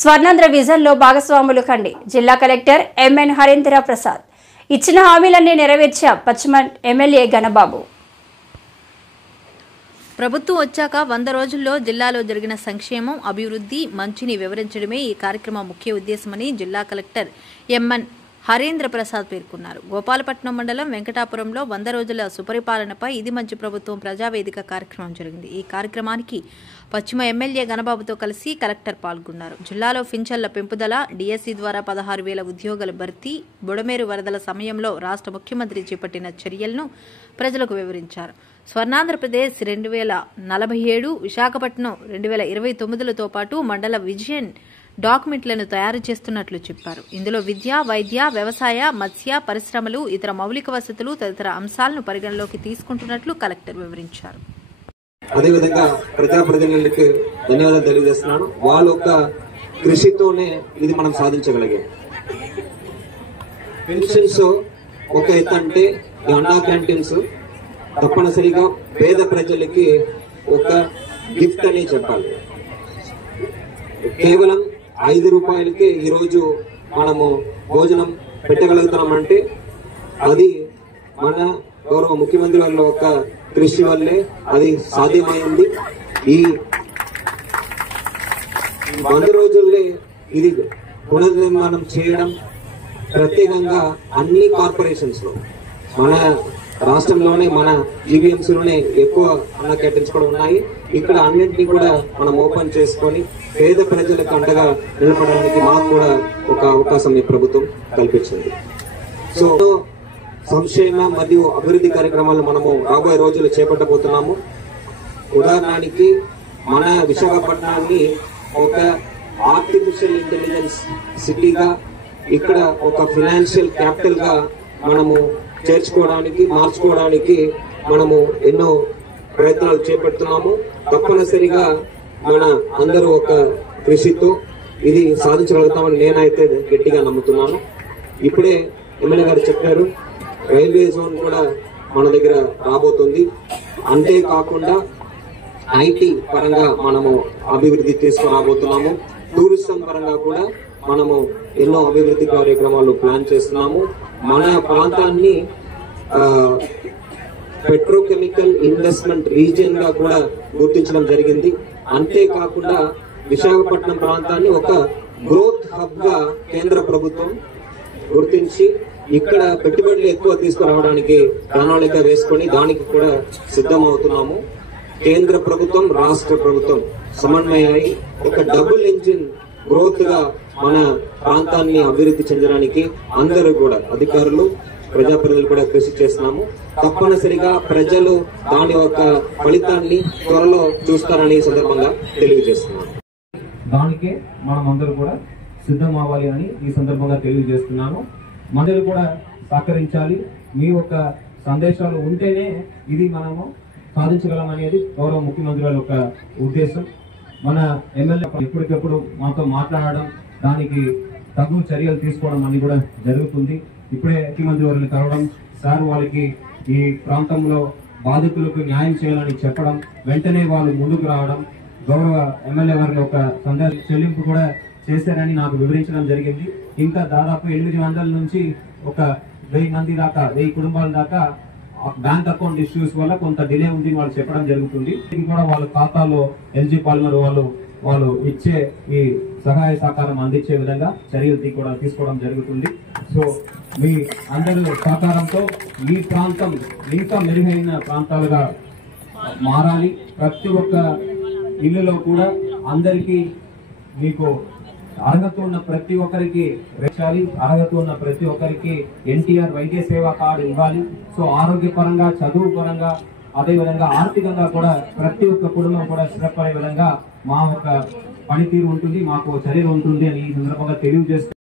స్వర్ణాంధ్ర విజన్లో భాగస్వాములు కండి. జిల్లా కలెక్టర్ ఎంఎన్ హరేంద్ర ప్రసాద్ ఇచ్చిన హామీలన్నీ నెరవేర్చా పశ్చిమ ఎమ్మెల్యే గణబాబు. ప్రభుత్వం వచ్చాక 100 రోజుల్లో జిల్లాలో జరిగిన సంక్షేమం, అభివృద్ధి, మంచిని వివరించడమే ఈ కార్యక్రమం ముఖ్య ఉద్దేశమని జిల్లా కలెక్టర్ ఎంఎన్ హరేంద్ర ప్రసాద్ పేర్కొన్నారు. గోపాలపట్నం మండలం వెంకటాపురంలో 100 రోజుల సుపరిపాలనపై ఇది మంచి ప్రభుత్వం ప్రజావేదిక కార్యక్రమం జరిగింది. ఈ కార్యక్రమానికి పశ్చిమ ఎమ్మెల్యే గణబాబుతో కలిసి కలెక్టర్ పాల్గొన్నారు. జిల్లాలో పింఛన్ల పెంపుదల, డిఎస్సి ద్వారా 16,000 ఉద్యోగాల భర్తీ, బుడమేరు వరదల సమయంలో రాష్ట్ర ముఖ్యమంత్రి చేపట్టిన చర్యలను ప్రజలకు వివరించారు. స్వర్ణాంధ్రప్రదేశ్ 2047, విశాఖపట్నం 2029లతో పాటు మండల విజన్ డాక్యుమెంట్లను తయారు చేస్తున్నట్లు చెప్పారు. ఇందులో విద్య, వైద్య, వ్యవసాయ, మత్స్య, పరిశ్రమలు, ఇతర మౌలిక వసతులు తదితర అంశాలను పరిగణలోకి తీసుకుంటున్నట్లు కలెక్టర్ వివరించారు. అదేవిధంగా ప్రజాప్రతినిధులకు ధన్యవాదాలు తెలియజేస్తున్నాను. వాళ్ళ యొక్క కృషితోనే ఇది మనం సాధించగలిగాం. పెన్షన్స్ ఒక ఎత్తు అంటే అన్నా క్యాంటీన్స్ తప్పనిసరిగా పేద ప్రజలకి ఒక గిఫ్ట్ అనే చెప్పాలి. కేవలం 5 రూపాయలకి ఈరోజు మనము భోజనం పెట్టగలుగుతున్నామంటే అది మన గౌరవ ముఖ్యమంత్రి వాళ్ళ ఒక కృషి వల్లే అది సాధ్యమైంది. ఈ 100 రోజుల్లో ఇది పునర్నిర్మాణం చేయడం ప్రత్యేకంగా అన్ని కార్పొరేషన్స్ లో మన రాష్ట్రంలోనే మన జీబీఎంసీలోనే ఎక్కువ అన్న క్యాంటీన్స్ కూడా ఉన్నాయి. ఇక్కడ అన్నింటినీ కూడా మనం ఓపెన్ చేసుకొని పేద ప్రజలకు అండగా నిలబడడానికి మాకు కూడా ఒక అవకాశం ఈ ప్రభుత్వం కల్పించింది. సో సంక్షేమ మరియు అభివృద్ధి కార్యక్రమాలు మనము రాబోయే రోజులు చేపట్టబోతున్నాము. ఉదాహరణకి మన విశాఖపట్నాన్ని ఒక ఆర్టిఫిషియల్ ఇంటెలిజెన్స్ సిటీగా, ఇక్కడ ఒక ఫైనాన్షియల్ క్యాపిటల్ గా మనము చేర్చుకోవడానికి, మార్చుకోవడానికి మనము ఎన్నో ప్రయత్నాలు చేపడుతున్నాము. తప్పనిసరిగా మన అందరూ ఒక కృషితో ఇది సాధించగలుగుతామని నేనైతే గట్టిగా నమ్ముతున్నాను. ఇప్పుడే ఎమ్మెల్యే గారు చెప్పారు, రైల్వే జోన్ కూడా మన దగ్గర రాబోతుంది. అంతేకాకుండా ఐటీ పరంగా మనము అభివృద్ధి తీసుకురాబోతున్నాము. టూరిజం పరంగా కూడా మనము ఎన్నో అభివృద్ధి కార్యక్రమాలు ప్లాన్ చేస్తున్నాము. మన ప్రాంతాన్ని పెట్రోకెమికల్ ఇన్వెస్ట్మెంట్ రీజియన్ గా కూడా గుర్తించడం జరిగింది. అంతేకాకుండా విశాఖపట్నం ప్రాంతాన్ని ఒక గ్రోత్ హబ్ గా కేంద్ర ప్రభుత్వం గుర్తించి ఇక్కడ పెట్టుబడులు ఎక్కువ తీసుకురావడానికి ప్రణాళిక వేసుకొని దానికి కూడా సిద్ధమవుతున్నాము. కేంద్ర ప్రభుత్వం, రాష్ట్ర ప్రభుత్వం సమన్వయమై ఒక డబుల్ ఇంజిన్ గ్రోత్ గా మన ప్రాంతాన్ని అభివృద్ధి చెందడానికి అందరూ కూడా అధికారులు, ప్రజాప్రతినిధులు కూడా కృషి చేస్తున్నాము. తప్పనిసరిగా ప్రజలు దాని యొక్క ఫలితాన్ని త్వరలో చూస్తారని ఈ సందర్భంగా తెలియజేస్తున్నాను. దానికే మనం అందరూ కూడా సిద్ధం అవ్వాలి అని ఈ సందర్భంగా తెలియజేస్తున్నాను. మందరూ కూడా సహకరించాలి. మీ యొక్క సందేశాలు ఉంటేనే ఇది మనము సాధించగలం అనేది గౌరవ ముఖ్యమంత్రి గారి యొక్క ఉద్దేశం. మన ఎమ్మెల్యే ఎప్పటికప్పుడు మాతో మాట్లాడడం, దానికి తగు చర్యలు తీసుకోవడం అన్ని కూడా జరుగుతుంది. ఇప్పుడే ముఖ్యమంత్రి వారిని కలవడం, సార్ వాళ్ళకి ఈ ప్రాంతంలో బాధితులకు న్యాయం చేయాలని చెప్పడం, వెంటనే వాళ్ళు ముందుకు రావడం, గౌరవ ఎమ్మెల్యే వారిని ఒక చెల్లింపు కూడా చేశారని నాకు వివరించడం జరిగింది. ఇంకా దాదాపు 800 నుంచి ఒక 1000 మంది దాకా, 1000 కుటుంబాల దాకా బ్యాంక్ అకౌంట్ ఇష్యూస్ వల్ల కొంత డిలే ఉంది వాళ్ళు చెప్పడం జరుగుతుంది. ఇది కూడా వాళ్ళ ఖాతాలో ఎల్జీ పాలిమర్ వాళ్ళు ఇచ్చే ఈ సహాయ సహకారం అందించే విధంగా చర్యలు తీసుకోవడం జరుగుతుంది. సో మీ అందరి సహకారంతో ఈ ప్రాంతం ఇంకా మెరుగైన ప్రాంతాలుగా మారాలి. ప్రతి ఒక్క ఇల్లులో కూడా అందరికీ మీకు అర్హత ఉన్న ప్రతి ఒక్కరికి రేచాలి, అర్హత ఉన్న ప్రతి ఒక్కరికి ఎన్టీఆర్ వైద్య సేవా కార్డు ఇవ్వాలి. సో ఆరోగ్యపరంగా, చదువు పరంగా, అదేవిధంగా ఆర్థికంగా కూడా ప్రతి ఒక్క కుటుంబం కూడా స్థిరపడే విధంగా మా యొక్క పనితీరు ఉంటుంది, మాకు చర్యలు ఉంటుంది అని ఈ సందర్భంగా తెలియజేస్తూ